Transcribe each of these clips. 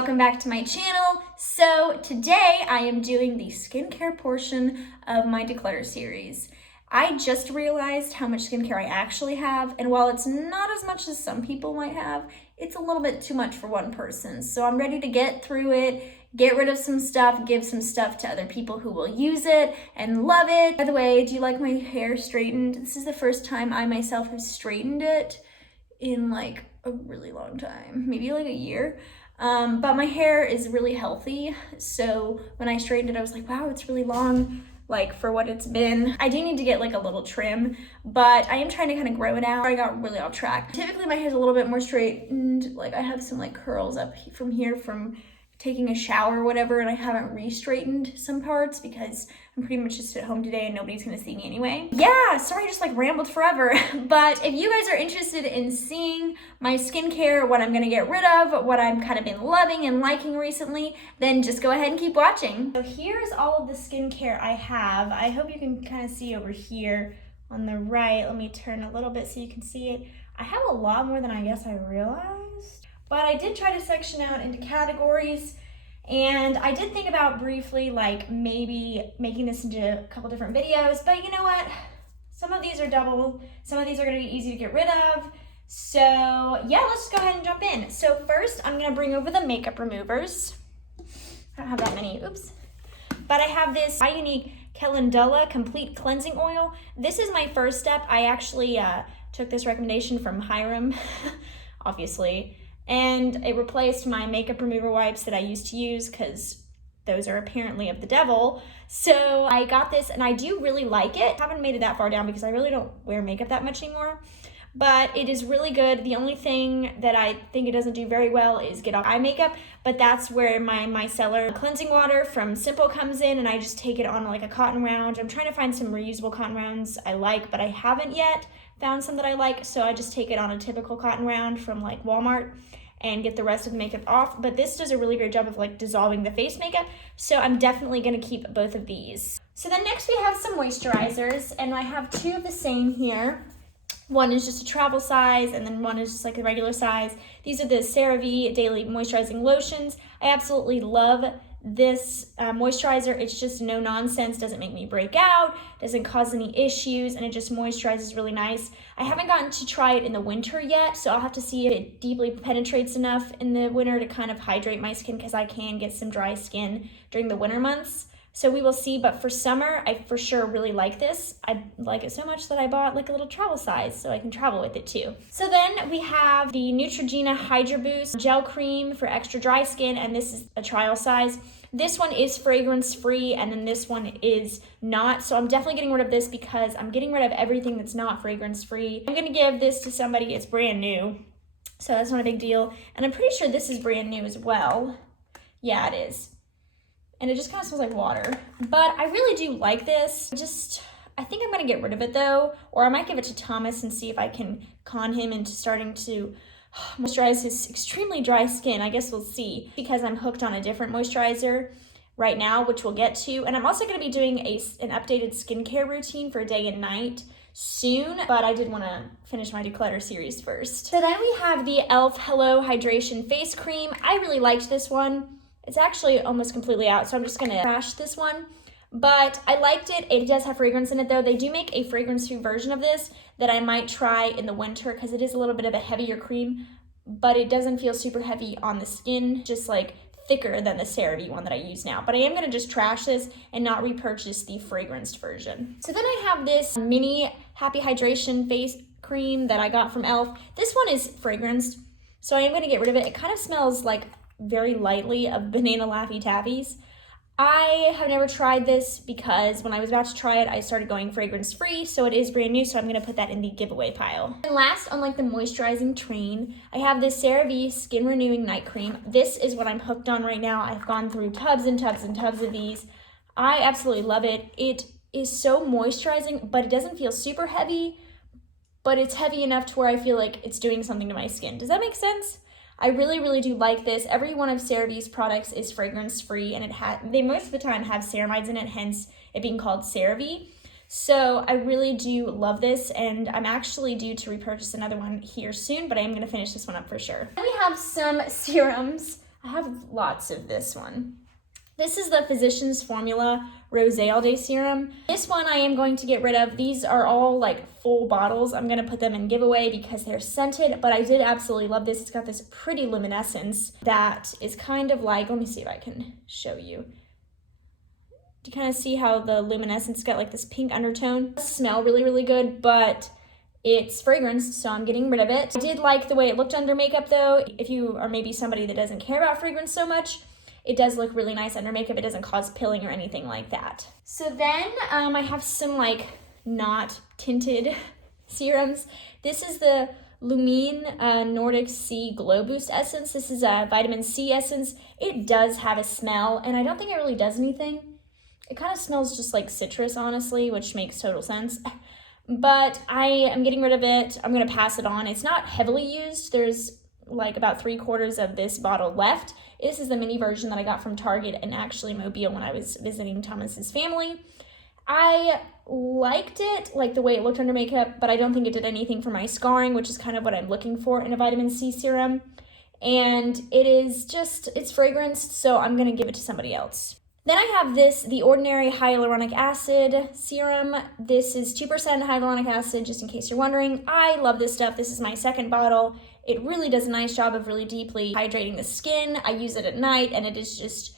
welcome back to my channel. So today I am doing the skincare portion of my Declutter series. I just realized how much skincare I actually have, and while it's not as much as some people might have, it's a little bit too much for one person. So I'm ready to get through it, get rid of some stuff, give some stuff to other people who will use it and love it. By the way, do you like my hair straightened? This is the first time I myself have straightened it in like a really long time, maybe like a year. But my hair is really healthy. So when I straightened it, I was like, wow, it's really long, like for what it's been. I do need to get like a little trim, but I am trying to kind of grow it out. I got really off track. Typically my hair's a little bit more straightened. Like I have some like curls up from here from taking a shower or whatever, and I haven't re-straightened some parts because I'm pretty much just at home today and nobody's gonna see me anyway. Yeah, sorry I just like rambled forever. But if you guys are interested in seeing my skincare, what I'm gonna get rid of, what I've kind of been loving and liking recently, then just go ahead and keep watching. So here's all of the skincare I have. I hope you can kind of see over here on the right. Let me turn a little bit so you can see it. I have a lot more than I guess I realized. But I did try to section out into categories, and I did think about briefly like maybe making this into a couple different videos, but you know what? Some of these are double, some of these are gonna be easy to get rid of. So yeah, let's just go ahead and jump in. So first I'm gonna bring over the makeup removers. I don't have that many, oops. But I have this Unique Calendula Complete Cleansing Oil. This is my first step. I actually took this recommendation from Serums, obviously. And it replaced my makeup remover wipes that I used to use because those are apparently of the devil. So I got this and I do really like it. I haven't made it that far down because I really don't wear makeup that much anymore. But it is really good. The only thing that I think it doesn't do very well is get off eye makeup, but that's where my micellar cleansing water from Simple comes in, and I just take it on like a cotton round. I'm trying to find some reusable cotton rounds I like, but I haven't yet found some that I like, so I just take it on a typical cotton round from like Walmart and get the rest of the makeup off. But this does a really great job of like dissolving the face makeup, so I'm definitely gonna keep both of these. So then next we have some moisturizers, and I have two of the same here. One is just a travel size, and then one is just like a regular size. These are the CeraVe Daily Moisturizing Lotions. I absolutely love this moisturizer. It's just no nonsense, doesn't make me break out, doesn't cause any issues, and it just moisturizes really nice. I haven't gotten to try it in the winter yet, so I'll have to see if it deeply penetrates enough in the winter to kind of hydrate my skin, because I can get some dry skin during the winter months. So we will see, but for summer, I for sure really like this. I like it so much that I bought like a little travel size so I can travel with it too. So then we have the Neutrogena Hydra Boost Gel Cream for extra dry skin, and this is a trial size. This one is fragrance free, and then this one is not. So I'm definitely getting rid of this because I'm getting rid of everything that's not fragrance free. I'm gonna give this to somebody, it's brand new, so that's not a big deal. And I'm pretty sure this is brand new as well. Yeah, it is. And it just kind of smells like water. But I really do like this. I think I'm gonna get rid of it though, or I might give it to Thomas and see if I can con him into starting to moisturize his extremely dry skin. I guess we'll see, because I'm hooked on a different moisturizer right now, which we'll get to. And I'm also gonna be doing an updated skincare routine for day and night soon, but I did wanna finish my Declutter series first. So then we have the e.l.f. Hello Hydration Face Cream. I really liked this one. It's actually almost completely out, so I'm just gonna trash this one. But I liked it. It does have fragrance in it though. They do make a fragrance-free version of this that I might try in the winter because it is a little bit of a heavier cream, but it doesn't feel super heavy on the skin, just like thicker than the CeraVe one that I use now. But I am gonna just trash this and not repurchase the fragranced version. So then I have this mini Happy Hydration face cream that I got from e.l.f. This one is fragranced, so I am gonna get rid of it. It kind of smells like very lightly of banana Laffy Taffies. I have never tried this because when I was about to try it, I started going fragrance free, so it is brand new, so I'm gonna put that in the giveaway pile. And last on like the moisturizing train, I have this CeraVe Skin Renewing Night Cream. This is what I'm hooked on right now. I've gone through tubs and tubs and tubs of these. I absolutely love it. It is so moisturizing, but it doesn't feel super heavy, but it's heavy enough to where I feel like it's doing something to my skin. Does that make sense? I really, really do like this. Every one of CeraVe's products is fragrance-free, and they most of the time have ceramides in it, hence it being called CeraVe. So I really do love this, and I'm actually due to repurchase another one here soon, but I am gonna finish this one up for sure. Then we have some serums. I have lots of this one. This is the Physicians Formula Rosé All Day Serum. This one I am going to get rid of. These are all like full bottles. I'm gonna put them in giveaway because they're scented, but I did absolutely love this. It's got this pretty luminescence that is kind of like, let me see if I can show you. Do you kind of see how the luminescence got like this pink undertone? It does smell really, really good, but it's fragranced, so I'm getting rid of it. I did like the way it looked under makeup though. If you are maybe somebody that doesn't care about fragrance so much, it does look really nice under makeup. It doesn't cause pilling or anything like that. So then I have some like not tinted serums. This is the Lumine Nordic Sea Glow Boost Essence. This is a vitamin C essence. It does have a smell, and I don't think it really does anything. It kind of smells just like citrus, honestly, which makes total sense. But I am getting rid of it. I'm gonna pass it on. It's not heavily used. There's like about 3/4 of this bottle left. This is the mini version that I got from Target and actually Mobile when I was visiting Thomas's family. I liked it, like the way it looked under makeup, but I don't think it did anything for my scarring, which is kind of what I'm looking for in a vitamin C serum. And it is just, it's fragranced, so I'm gonna give it to somebody else. Then I have this, the Ordinary Hyaluronic Acid Serum. This is 2% hyaluronic acid, just in case you're wondering. I love this stuff. This is my second bottle. It really does a nice job of really deeply hydrating the skin. I use it at night, and it is just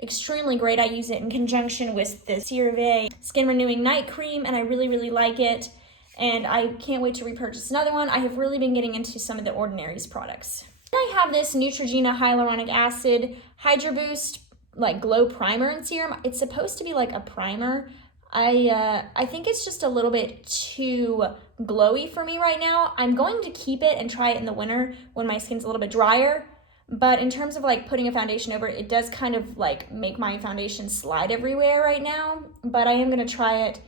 extremely great. I use it in conjunction with the CeraVe Skin Renewing Night Cream, and I really, really like it. And I can't wait to repurchase another one. I have really been getting into some of the Ordinary's products. Then I have this Neutrogena Hyaluronic Acid Hydro Boost like glow primer and serum. It's supposed to be like a primer. I think it's just a little bit too glowy for me right now. I'm going to keep it and try it in the winter when my skin's a little bit drier. But in terms of like putting a foundation over it, it does kind of like make my foundation slide everywhere right now. But I am gonna try it,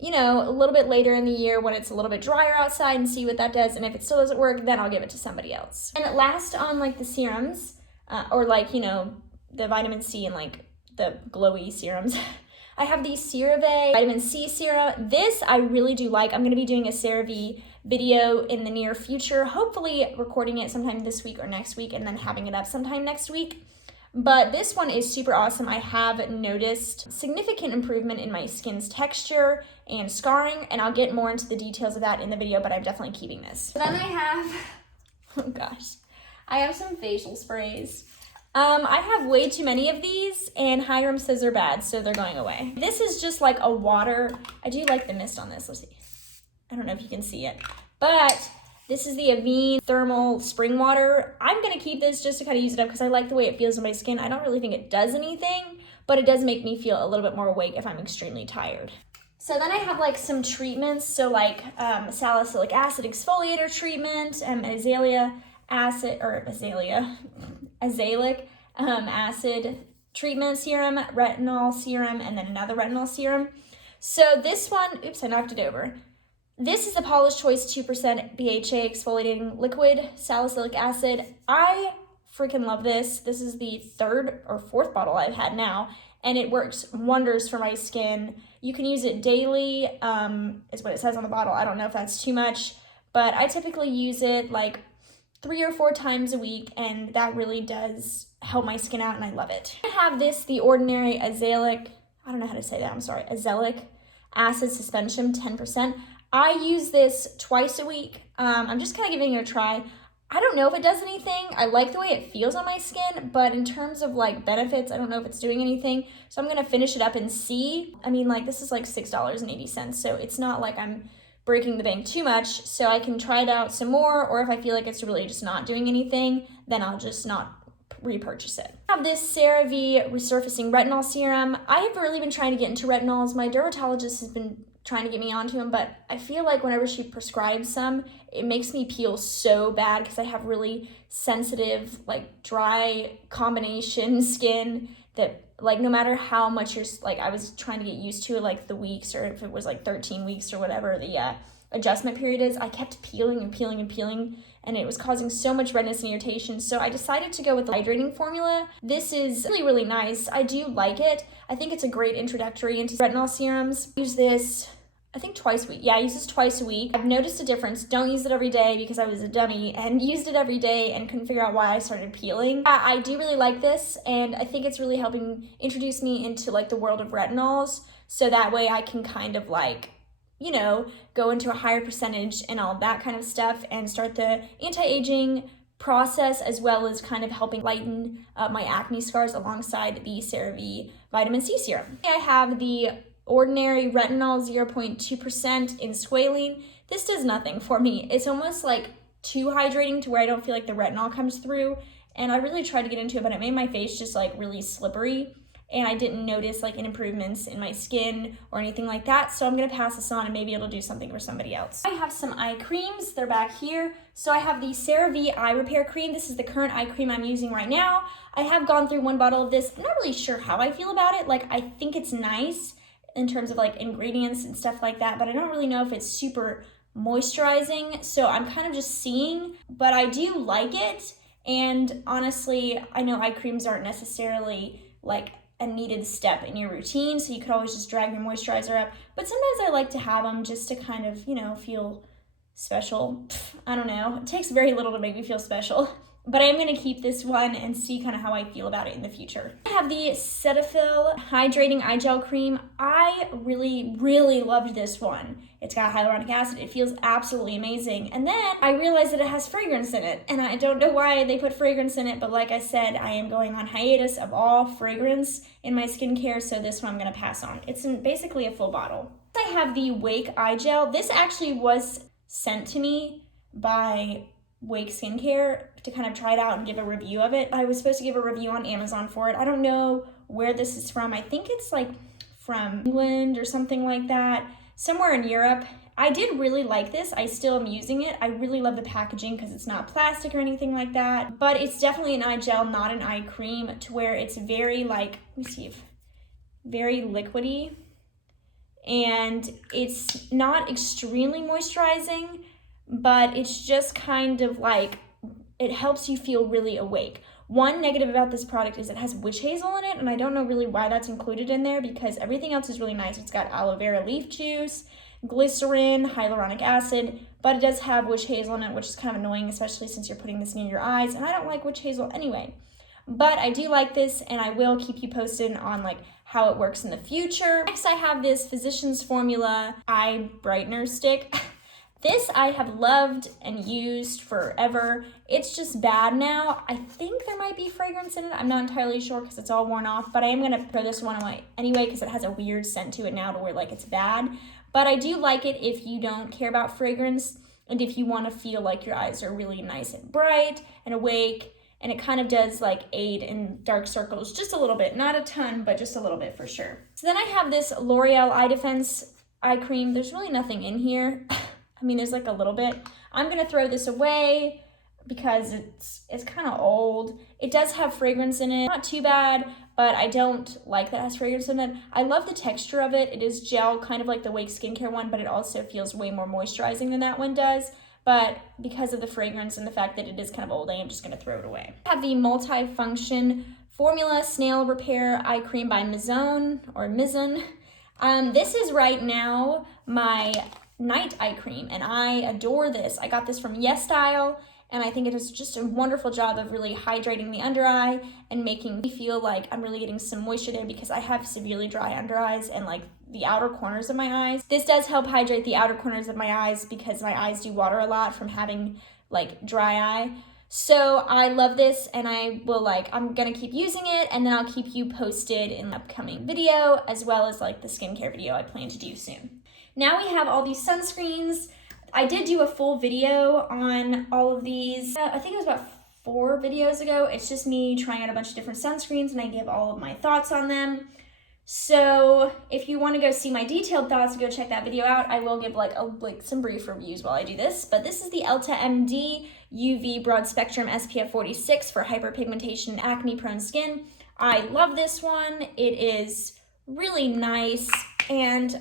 you know, a little bit later in the year when it's a little bit drier outside and see what that does. And if it still doesn't work, then I'll give it to somebody else. And last on like the serums, or like, you know, the vitamin C and like the glowy serums, I have the CeraVe Vitamin C Serum. This I really do like. I'm gonna be doing a CeraVe video in the near future, hopefully recording it sometime this week or next week and then having it up sometime next week. But this one is super awesome. I have noticed significant improvement in my skin's texture and scarring, and I'll get more into the details of that in the video, but I'm definitely keeping this. Then I have, oh gosh, I have some facial sprays. I have way too many of these, and Hiram says they're bad, so they're going away. This is just like a water. I do like the mist on this. Let's see. I don't know if you can see it, but this is the Avene Thermal Spring Water. I'm gonna keep this just to kind of use it up because I like the way it feels on my skin. I don't really think it does anything, but it does make me feel a little bit more awake if I'm extremely tired. So then I have like some treatments. So like salicylic acid exfoliator treatment, azalea acid, or azelaic acid treatment serum, retinol serum, and then another retinol serum. So this one, oops, I knocked it over. This is the Paula's Choice 2% BHA exfoliating liquid salicylic acid. I freaking love this. This is the 3rd or 4th bottle I've had now, and it works wonders for my skin. You can use it daily, is what it says on the bottle. I don't know if that's too much, but I typically use it like 3 or 4 times a week, and that really does help my skin out, and I love it. I have this, the Ordinary azelaic, I don't know how to say that, I'm sorry, azelaic acid suspension 10%. I use this twice a week. I'm just kind of giving it a try. I don't know if it does anything. I like the way it feels on my skin, but in terms of like benefits, I don't know if it's doing anything. So I'm gonna finish it up and see. I mean, like this is like $6.80, so it's not like I'm breaking the bank too much, so I can try it out some more, or if I feel like it's really just not doing anything, then I'll just not repurchase it. I have this CeraVe Resurfacing Retinol Serum. I have really been trying to get into retinols. My dermatologist has been trying to get me onto them, but I feel like whenever she prescribes some, it makes me peel so bad because I have really sensitive, like dry combination skin that like no matter how much you're like, I was trying to get used to it, like the weeks, or if it was like 13 weeks or whatever the adjustment period is, I kept peeling and peeling and peeling, and it was causing so much redness and irritation. So I decided to go with the hydrating formula. This is really, really nice. I do like it. I think it's a great introductory into retinol serums. I use this I think twice a week. Yeah, I use this twice a week. I've noticed a difference. Don't use it every day because I was a dummy and used it every day and couldn't figure out why I started peeling. I do really like this, and I think it's really helping introduce me into like the world of retinols, so that way I can kind of like, you know, go into a higher percentage and all that kind of stuff and start the anti-aging process, as well as kind of helping lighten my acne scars alongside the CeraVe vitamin C serum. I have the ordinary retinol 0.2% in squalene. This does nothing for me. It's almost like too hydrating to where I don't feel like the retinol comes through, and I really tried to get into it, but it made my face just like really slippery, and I didn't notice like improvements in my skin or anything like that. So I'm gonna pass this on and maybe it'll do something for somebody else. I have some eye creams, they're back here. So I have the CeraVe Eye Repair Cream. This is the current eye cream I'm using right now. I have gone through one bottle of this. I'm not really sure how I feel about it. Like, I think it's nice in terms of like ingredients and stuff like that, but I don't really know if it's super moisturizing. So I'm kind of just seeing, but I do like it. And honestly, I know eye creams aren't necessarily like a needed step in your routine, so you could always just drag your moisturizer up, but sometimes I like to have them just to kind of, you know, feel special. I don't know, it takes very little to make me feel special, but I'm gonna keep this one and see kind of how I feel about it in the future. I have the Cetaphil Hydrating Eye Gel Cream. I really loved this one. It's got hyaluronic acid. It feels absolutely amazing. And then I realized that it has fragrance in it, and I don't know why they put fragrance in it, but like I said, I am going on hiatus of all fragrance in my skincare, so this one I'm gonna pass on. It's basically a full bottle. I have the Wake Eye Gel. This actually was sent to me by Wake Skincare to kind of try it out and give a review of it. I was supposed to give a review on Amazon for it. I don't know where this is from. I think it's like from England or something like that, somewhere in Europe. I did really like this. I still am using it. I really love the packaging because it's not plastic or anything like that, but it's definitely an eye gel, not an eye cream, to where it's very like, let me see, very liquidy, and it's not extremely moisturizing, but it's just kind of like, it helps you feel really awake. One negative about this product is it has witch hazel in it, and I don't know really why that's included in there because everything else is really nice. It's got aloe vera leaf juice, glycerin, hyaluronic acid, but it does have witch hazel in it, which is kind of annoying, especially since you're putting this near your eyes, and I don't like witch hazel anyway. But I do like this, and I will keep you posted on like how it works in the future. Next, I have this Physicians Formula Eye Brightener Stick. This I have loved and used forever. It's just bad now. I think there might be fragrance in it. I'm not entirely sure because it's all worn off, but I am gonna throw this one away anyway because it has a weird scent to it now to where like it's bad. But I do like it if you don't care about fragrance and if you wanna feel like your eyes are really nice and bright and awake, and it kind of does like aid in dark circles just a little bit, not a ton, but just a little bit for sure. So then I have this L'Oreal Eye Defense eye cream. There's really nothing in here. I mean, there's like a little bit. I'm gonna throw this away because it's kind of old. It does have fragrance in it, not too bad, but I don't like that it has fragrance in it. I love the texture of it. It is gel, kind of like the Wake Skincare one, but it also feels way more moisturizing than that one does. But because of the fragrance and the fact that it is kind of old, I am just gonna throw it away. I have the Multifunction Formula Snail Repair Eye Cream by Mizone, or Mizone. This is right now my night eye cream, and I adore this. I got this from YesStyle, and I think it does just a wonderful job of really hydrating the under eye and making me feel like I'm really getting some moisture there because I have severely dry under eyes and like the outer corners of my eyes. This does help hydrate the outer corners of my eyes because my eyes do water a lot from having like dry eye. So I love this, and I will I'm gonna keep using it, and then I'll keep you posted in the upcoming video, as well as like the skincare video I plan to do soon. Now we have all these sunscreens. I did do a full video on all of these. I think it was about 4 videos ago. It's just me trying out a bunch of different sunscreens, and I give all of my thoughts on them. So if you want to go see my detailed thoughts, go check that video out. I will give some brief reviews while I do this. But this is the Elta MD UV Broad Spectrum SPF 46 for hyperpigmentation and acne-prone skin. I love this one. It is really nice, and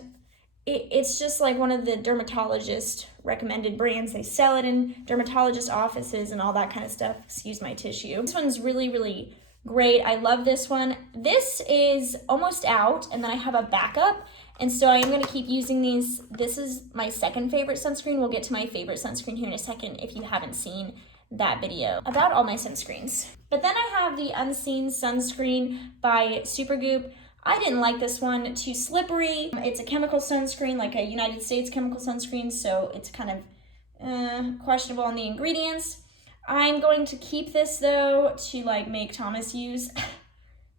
it's just like one of the dermatologist recommended brands. They sell it in dermatologist offices and all that kind of stuff. Excuse my tissue. This one's really great. I love this one. This is almost out, and then I have a backup. And so I am going to keep using these. This is my second favorite sunscreen. We'll get to my favorite sunscreen here in a second if you haven't seen that video about all my sunscreens. But then I have the Unseen Sunscreen by Supergoop. I didn't like this one, too slippery. It's a chemical sunscreen, like a United States chemical sunscreen, so it's kind of questionable on the ingredients. I'm going to keep this though to like make Thomas use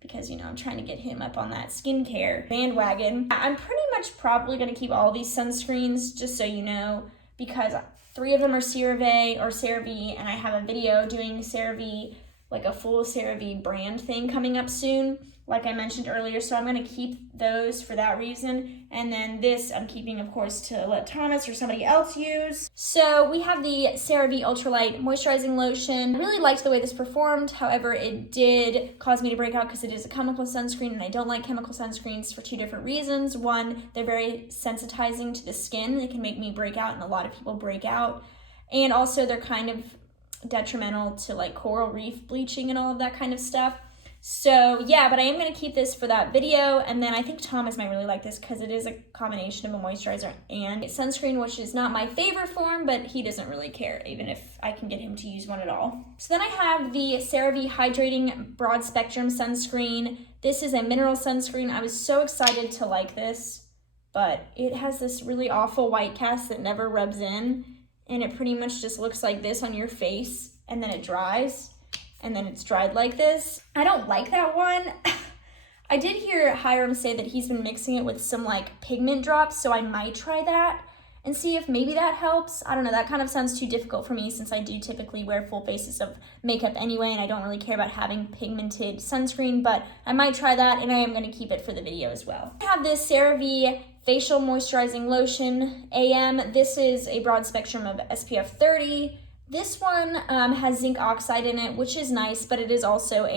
because, you know, I'm trying to get him up on that skincare bandwagon. I'm pretty much probably going to keep all these sunscreens, just so you know, because 3 of them are CeraVe or CeraVe, and I have a video doing CeraVe, like a full CeraVe brand thing coming up soon, like I mentioned earlier, so I'm going to keep those for that reason. And then this I'm keeping, of course, to let Thomas or somebody else use. So we have the CeraVe Ultralight Moisturizing Lotion. I really liked the way this performed. However, it did cause me to break out because it is a chemical sunscreen, and I don't like chemical sunscreens for 2 different reasons. One, they're very sensitizing to the skin. They can make me break out, and a lot of people break out. And also they're kind of detrimental to like coral reef bleaching and all of that kind of stuff. So yeah, but I am going to keep this for that video. And then I think Thomas might really like this because it is a combination of a moisturizer and sunscreen, which is not my favorite form, but he doesn't really care, even if I can get him to use one at all. So then I have the CeraVe Hydrating Broad Spectrum Sunscreen. This is a mineral sunscreen. I was so excited to like this, but it has this really awful white cast that never rubs in, and it pretty much just looks like this on your face, and then it dries. And then it's dried like this. I don't like that one. I did hear Hiram say that he's been mixing it with some like pigment drops, so I might try that and see if maybe that helps. I don't know, that kind of sounds too difficult for me since I do typically wear full faces of makeup anyway, and I don't really care about having pigmented sunscreen, but I might try that, and I am gonna keep it for the video as well. I have this CeraVe Facial Moisturizing Lotion AM. This is a broad spectrum of SPF 30. This one has zinc oxide in it, which is nice, but it is also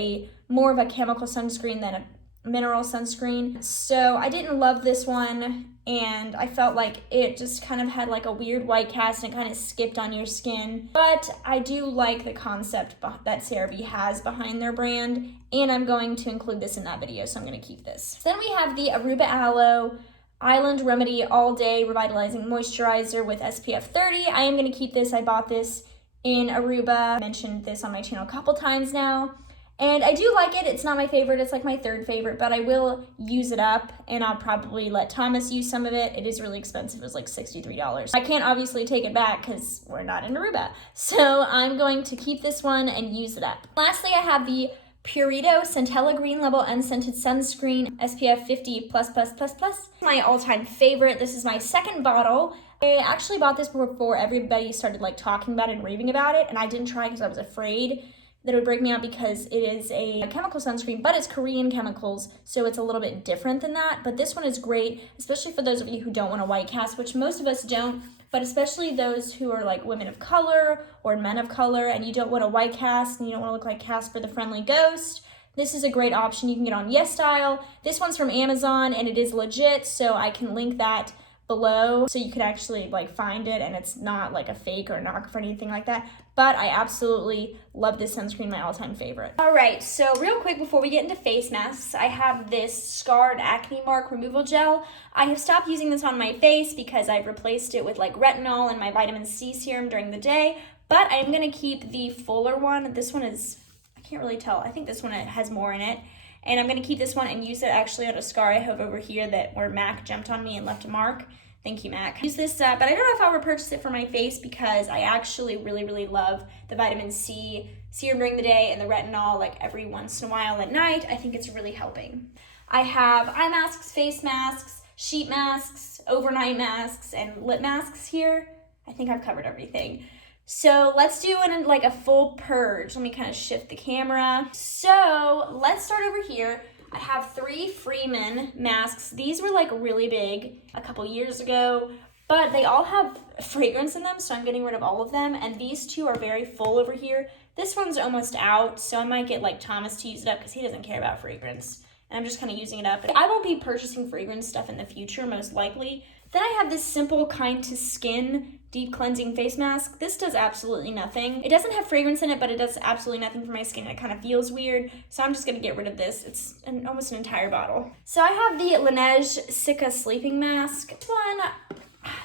more of a chemical sunscreen than a mineral sunscreen. So I didn't love this one, and I felt like it just kind of had like a weird white cast and it kind of skipped on your skin. But I do like the concept that CeraVe has behind their brand, and I'm going to include this in that video, so I'm going to keep this. So then we have the Aruba Aloe Island Remedy All Day Revitalizing Moisturizer with SPF 30. I am going to keep this. I bought this in Aruba. I mentioned this on my channel a couple times now, and I do like it. It's not my favorite, it's like my 3rd favorite, but I will use it up, and I'll probably let Thomas use some of it. It is really expensive. It was like $63. I can't obviously take it back because we're not in Aruba, so I'm going to keep this one and use it up. Lastly, I have the Purito Centella Green Level Unscented Sunscreen SPF 50++++. My all-time favorite. This is my 2nd bottle. I actually bought this before everybody started like talking about it and raving about it, and I didn't try because I was afraid that it would break me out because it is a chemical sunscreen, but it's Korean chemicals, so it's a little bit different than that. But this one is great, especially for those of you who don't want a white cast, which most of us don't, but especially those who are like women of color or men of color, and you don't want a white cast and you don't want to look like Casper the Friendly Ghost. This is a great option. You can get on YesStyle. This one's from Amazon, and it is legit, so I can link that below so you could actually like find it, and it's not like a fake or a knockoff or anything like that. But I absolutely love this sunscreen, my all-time favorite. All right, so real quick before we get into face masks, I have this Scarred Acne Mark Removal Gel. I have stopped using this on my face because I've replaced it with like retinol and my vitamin C serum during the day, but I'm gonna keep the fuller one. This one is, I can't really tell, I think this one has more in it. And I'm going to keep this one and use it actually on a scar I have over here where Mac jumped on me and left a mark. Thank you, Mac. Use this, but I don't know if I'll repurchase it for my face because I actually really, really love the vitamin C serum during the day and the retinol like every once in a while at night. I think it's really helping. I have eye masks, face masks, sheet masks, overnight masks, and lip masks here. I think I've covered everything. So let's do like a full purge. Let me kind of shift the camera. So let's start over here. I have 3 Freeman masks. These were like really big a couple years ago, but they all have fragrance in them, so I'm getting rid of all of them. And these 2 are very full over here. This one's almost out, so I might get like Thomas to use it up because he doesn't care about fragrance. And I'm just kind of using it up. I won't be purchasing fragrance stuff in the future, most likely. Then I have this Simple Kind to Skin Deep Cleansing Face Mask. This does absolutely nothing. It doesn't have fragrance in it, but it does absolutely nothing for my skin. It kind of feels weird, so I'm just gonna get rid of this. It's almost an entire bottle. So I have the Laneige Cica Sleeping Mask.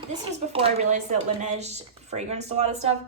This was before I realized that Laneige fragranced a lot of stuff.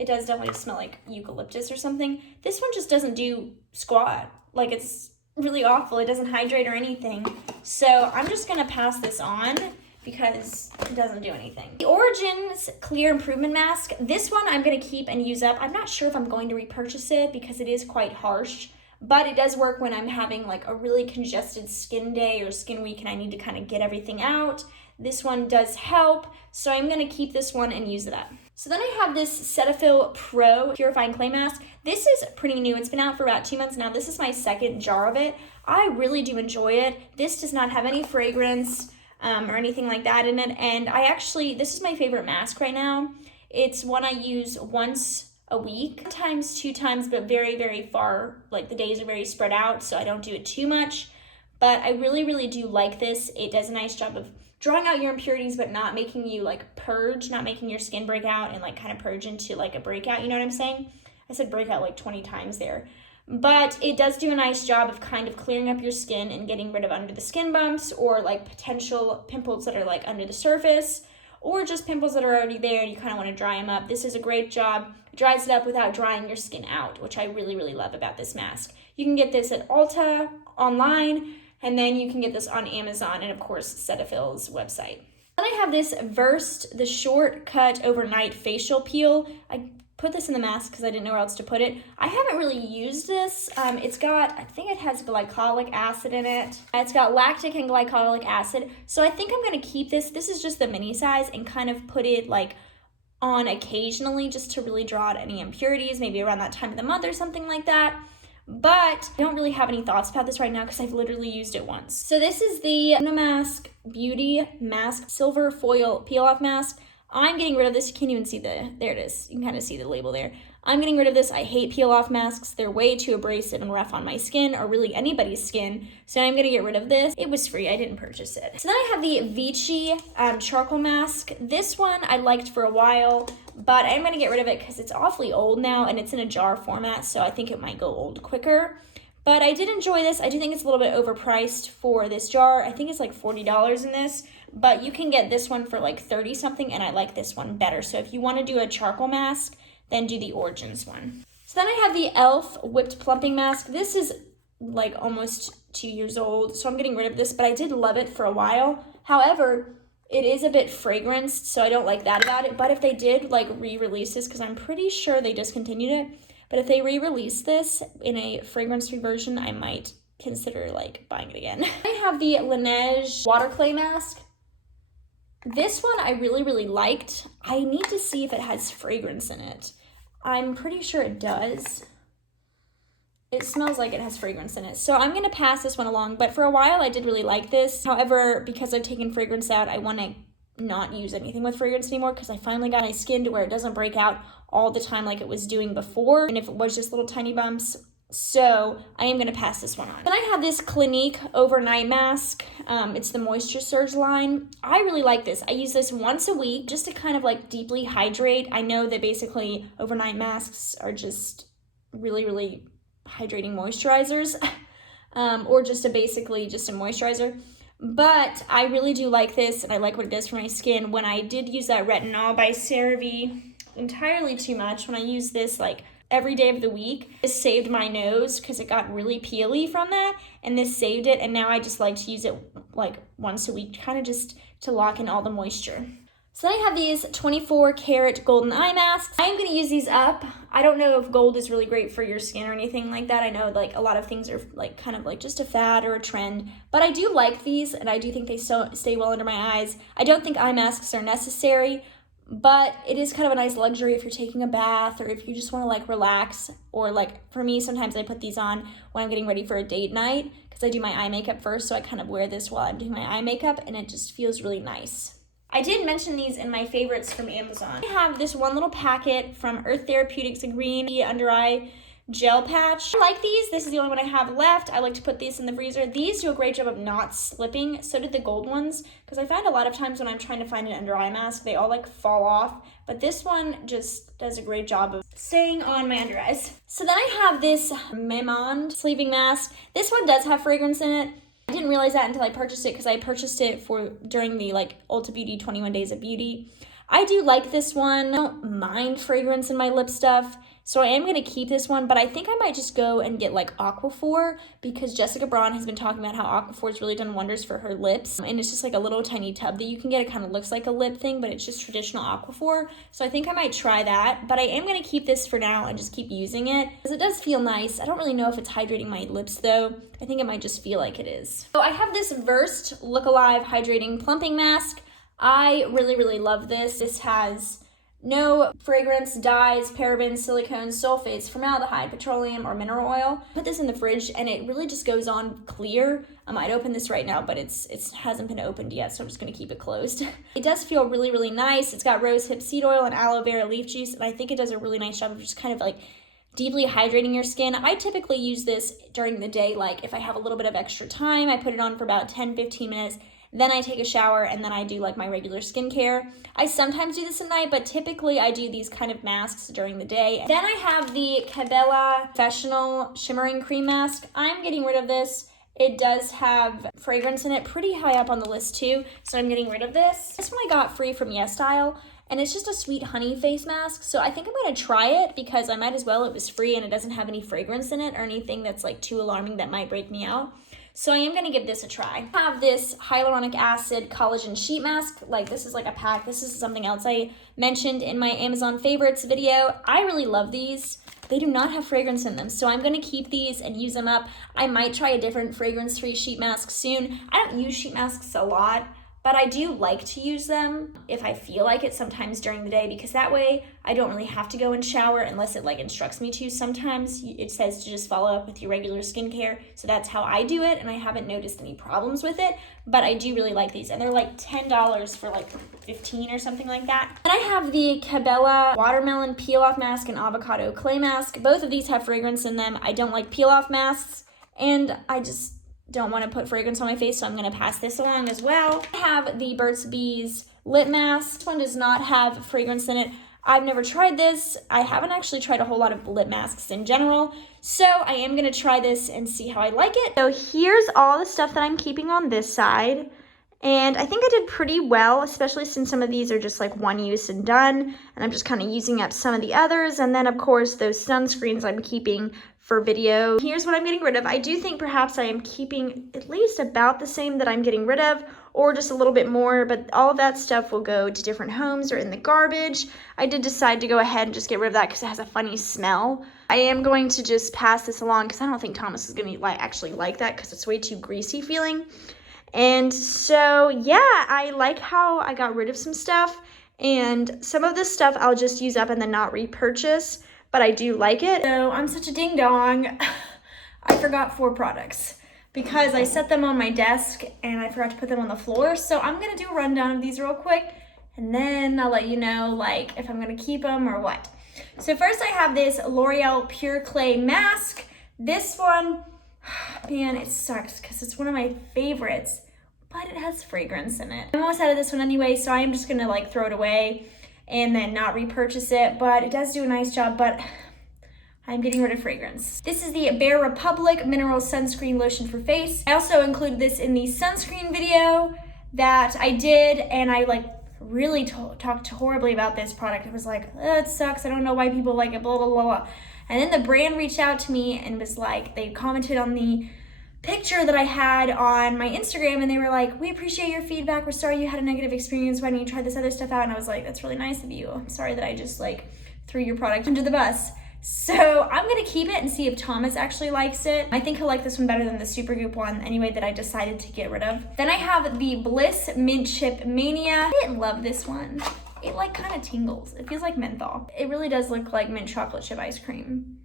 It does definitely smell like eucalyptus or something. This one just doesn't do squat. Like, it's really awful. It doesn't hydrate or anything. So I'm just gonna pass this on because it doesn't do anything. The Origins Clear Improvement Mask. This one I'm gonna keep and use up. I'm not sure if I'm going to repurchase it because it is quite harsh, but it does work when I'm having like a really congested skin day or skin week and I need to kind of get everything out. This one does help, so I'm gonna keep this one and use it up. So then I have this Cetaphil Pro Purifying Clay Mask. This is pretty new. It's been out for about 2 months now. This is my second jar of it. I really do enjoy it. This does not have any fragrance or anything like that in it. And this is my favorite mask right now. It's one I use once a week, sometimes 2 times, but very, very far. Like the days are very spread out, so I don't do it too much. But I really, really do like this. It does a nice job of drawing out your impurities, but not making you like purge, not making your skin break out and like kind of purge into like a breakout, you know what I'm saying? I said breakout like 20 times there. But it does do a nice job of kind of clearing up your skin and getting rid of under the skin bumps or like potential pimples that are like under the surface or just pimples that are already there and you kind of want to dry them up. This is a great job. It dries it up without drying your skin out, which I really, really love about this mask. You can get this at Ulta, online, and then you can get this on Amazon and, of course, Cetaphil's website. Then I have this Versed, the Shortcut Overnight Facial Peel. I put this in the mask because I didn't know where else to put it. I haven't really used this. I think it has glycolic acid in it. It's got lactic and glycolic acid. So I think I'm going to keep this. This is just the mini size and kind of put it like on occasionally just to really draw out any impurities, maybe around that time of the month or something like that. But I don't really have any thoughts about this right now because I've literally used it once. So this is the Mask Beauty Mask Silver Foil Peel-Off Mask. I'm getting rid of this. You can't even see there it is. You can kind of see the label there. I'm getting rid of this. I hate peel-off masks. They're way too abrasive and rough on my skin or really anybody's skin. So I'm gonna get rid of this. It was free, I didn't purchase it. So then I have the Vichy Charcoal Mask. This one I liked for a while, but I'm gonna get rid of it because it's awfully old now and it's in a jar format, so I think it might go old quicker. But I did enjoy this. I do think it's a little bit overpriced for this jar. I think it's like $40 in this, but you can get this one for like 30 something and I like this one better. So if you wanna do a charcoal mask, then do the Origins one. So then I have the e.l.f. Whipped Plumping Mask. This is like almost 2 years old, so I'm getting rid of this, but I did love it for a while. However, it is a bit fragranced, so I don't like that about it. But if they did like re-release this, because I'm pretty sure they discontinued it, but if they re-release this in a fragrance-free version, I might consider like buying it again. I have the Laneige Water Clay Mask. This one I really, really liked. I need to see if it has fragrance in it. I'm pretty sure it does. It smells like it has fragrance in it. So I'm gonna pass this one along, but for a while I did really like this. However, because I've taken fragrance out, I wanna not use anything with fragrance anymore because I finally got my skin to where it doesn't break out all the time like it was doing before. And if it was just little tiny bumps, so I am gonna pass this one on. Then I have this Clinique Overnight Mask. It's the Moisture Surge line. I really like this. I use this once a week just to kind of like deeply hydrate. I know that basically overnight masks are just really, really hydrating moisturizers or just a moisturizer. But I really do like this and I like what it does for my skin. When I did use that retinol by CeraVe entirely too much, when I used this like every day of the week, this saved my nose because it got really peely from that, and this saved it, and now I just like to use it like once a week, kind of just to lock in all the moisture. So then I have these 24 karat golden eye masks. I am going to use these up. I don't know if gold is really great for your skin or anything like that. I know like a lot of things are like kind of like just a fad or a trend, but I do like these and I do think they stay well under my eyes. I don't think eye masks are necessary, but it is kind of a nice luxury if you're taking a bath or if you just want to like relax, or like for me, sometimes I put these on when I'm getting ready for a date night because I do my eye makeup first, so I kind of wear this while I'm doing my eye makeup and it just feels really nice. I did mention these in my favorites from Amazon. I have this one little packet from Earth Therapeutics, a green under eye gel patch. I like these. This is the only one I have left. I like to put these in the freezer. These do a great job of not slipping. So did the gold ones, because I find a lot of times when I'm trying to find an under eye mask, they all like fall off. But this one just does a great job of staying on my under eyes. So then I have this Memond sleeping mask. This one does have fragrance in it. I didn't realize that until I purchased it, because I purchased it during the like Ulta Beauty 21 Days of Beauty. I do like this one. I don't mind fragrance in my lip stuff, so I am going to keep this one, but I think I might just go and get like Aquaphor, because Jessica Braun has been talking about how Aquaphor's really done wonders for her lips, and it's just like a little tiny tub that you can get. It kind of looks like a lip thing, but it's just traditional Aquaphor, so I think I might try that, but I am going to keep this for now and just keep using it, because it does feel nice. I don't really know if it's hydrating my lips though. I think it might just feel like it is. So I have this Versed Look Alive Hydrating Plumping Mask. I really, really love this. This has no fragrance, dyes, parabens, silicones, sulfates, formaldehyde, petroleum, or mineral oil. Put this in the fridge and it really just goes on clear. I'd open this right now, but it hasn't been opened yet, so I'm just gonna keep it closed. It does feel really, really nice. It's got rose hip seed oil and aloe vera leaf juice, and I think it does a really nice job of just kind of like deeply hydrating your skin. I typically use this during the day, like if I have a little bit of extra time, I put it on for about 10-15 minutes. Then I take a shower, and then I do like my regular skincare. I sometimes do this at night, but typically I do these kind of masks during the day. Then I have the Cabela Professional Shimmering Cream Mask. I'm getting rid of this. It does have fragrance in it, pretty high up on the list too, so I'm getting rid of this. This one I got free from YesStyle, and it's just a sweet honey face mask, so I think I'm gonna try it because I might as well. It was free and it doesn't have any fragrance in it or anything that's like too alarming that might break me out. So I am gonna give this a try. I have this hyaluronic acid collagen sheet mask. Like, this is like a pack. This is something else I mentioned in my Amazon favorites video. I really love these. They do not have fragrance in them, so I'm gonna keep these and use them up. I might try a different fragrance-free sheet mask soon. I don't use sheet masks a lot, but I do like to use them if I feel like it sometimes during the day, because that way I don't really have to go and shower unless it like instructs me to. Sometimes it says to just follow up with your regular skincare, so that's how I do it, and I haven't noticed any problems with it, but I do really like these, and they're like $10 for like 15 or something like that. And I have the Cabela Watermelon Peel Off Mask and Avocado Clay Mask. Both of these have fragrance in them. I don't like peel off masks, and I just don't want to put fragrance on my face, so I'm going to pass this along as well. I have the Burt's Bees Lip Mask. This one does not have fragrance in it. I've never tried this. I haven't actually tried a whole lot of lip masks in general, so I am going to try this and see how I like it. So here's all the stuff that I'm keeping on this side, and I think I did pretty well, especially since some of these are just like one use and done, and I'm just kind of using up some of the others. And then of course those sunscreens I'm keeping for video. Here's what I'm getting rid of. I do think perhaps I am keeping at least about the same that I'm getting rid of, or just a little bit more, but all of that stuff will go to different homes or in the garbage. I did decide to go ahead and just get rid of that because it has a funny smell. I am going to just pass this along because I don't think Thomas is going to actually like that because it's way too greasy feeling. And so yeah, I like how I got rid of some stuff, and some of this stuff I'll just use up and then not repurchase, but I do like it. So I'm such a ding dong. I forgot 4 products because I set them on my desk and I forgot to put them on the floor. So I'm gonna do a rundown of these real quick, and then I'll let you know like if I'm gonna keep them or what. So first I have this L'Oreal Pure Clay Mask. This one, man, it sucks because it's one of my favorites, but it has fragrance in it. I'm almost out of this one anyway, so I'm just gonna like throw it away and then not repurchase it, but it does do a nice job, but I'm getting rid of fragrance. This is the Bare Republic Mineral Sunscreen Lotion for Face. I also included this in the sunscreen video that I did, and I like really talked horribly about this product. It was like, oh, it sucks, I don't know why people like it, blah, blah, blah, blah. And then the brand reached out to me and was like, they commented on the picture that I had on my Instagram, and they were like, we appreciate your feedback, we're sorry you had a negative experience, why don't you try this other stuff out? And I was like, that's really nice of you. I'm sorry that I just like threw your product under the bus. So I'm gonna keep it and see if Thomas actually likes it. I think he'll like this one better than the Supergoop one anyway that I decided to get rid of. Then I have the Bliss Mint Chip Mania. I didn't love this one. It like kind of tingles. It feels like menthol. It really does look like mint chocolate chip ice cream,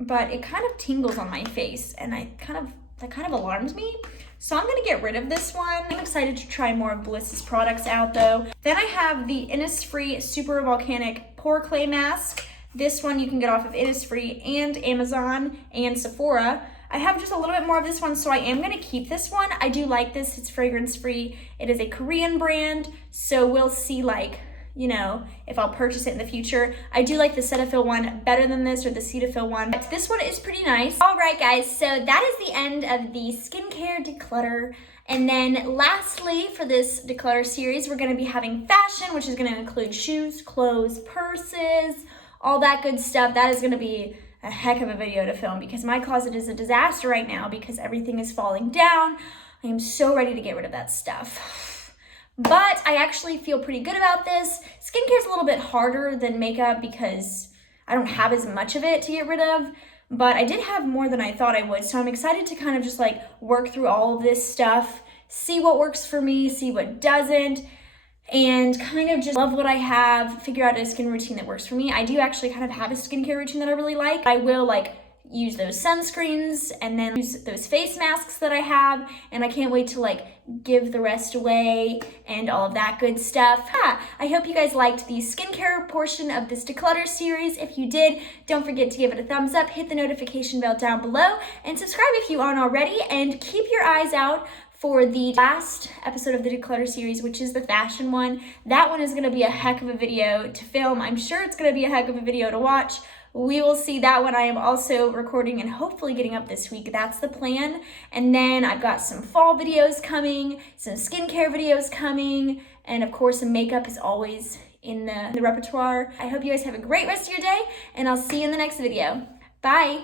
but it kind of tingles on my face, and that kind of alarms me. So I'm gonna get rid of this one. I'm excited to try more of Bliss's products out though. Then I have the Innisfree Super Volcanic Pore Clay Mask. This one you can get off of Innisfree and Amazon and Sephora. I have just a little bit more of this one, so I am gonna keep this one. I do like this, it's fragrance free. It is a Korean brand, so we'll see, like, you know, if I'll purchase it in the future. I do like the Cetaphil one better than this, or the Cetaphil one, but this one is pretty nice. All right, guys, so that is the end of the skincare declutter. And then lastly, for this declutter series, we're gonna be having fashion, which is gonna include shoes, clothes, purses, all that good stuff. That is gonna be a heck of a video to film because my closet is a disaster right now because everything is falling down. I am so ready to get rid of that stuff. But I actually feel pretty good about this. Skincare is a little bit harder than makeup because I don't have as much of it to get rid of, but I did have more than I thought I would. So I'm excited to kind of just like work through all of this stuff, see what works for me, see what doesn't, and kind of just love what I have, figure out a skin routine that works for me. I do actually kind of have a skincare routine that I really like. I will like use those sunscreens and then use those face masks that I have, and I can't wait to like give the rest away and all of that good stuff. I hope you guys liked the skincare portion of this declutter series. If you did, don't forget to give it a thumbs up, hit the notification bell down below, and subscribe if you aren't already, and keep your eyes out for the last episode of the declutter series, which is the fashion one. That one is gonna be a heck of a video to film. I'm sure it's gonna be a heck of a video to watch. We will see that one. I am also recording and hopefully getting up this week. That's the plan. And then I've got some fall videos coming, some skincare videos coming, and of course, some makeup is always in the repertoire. I hope you guys have a great rest of your day, and I'll see you in the next video. Bye.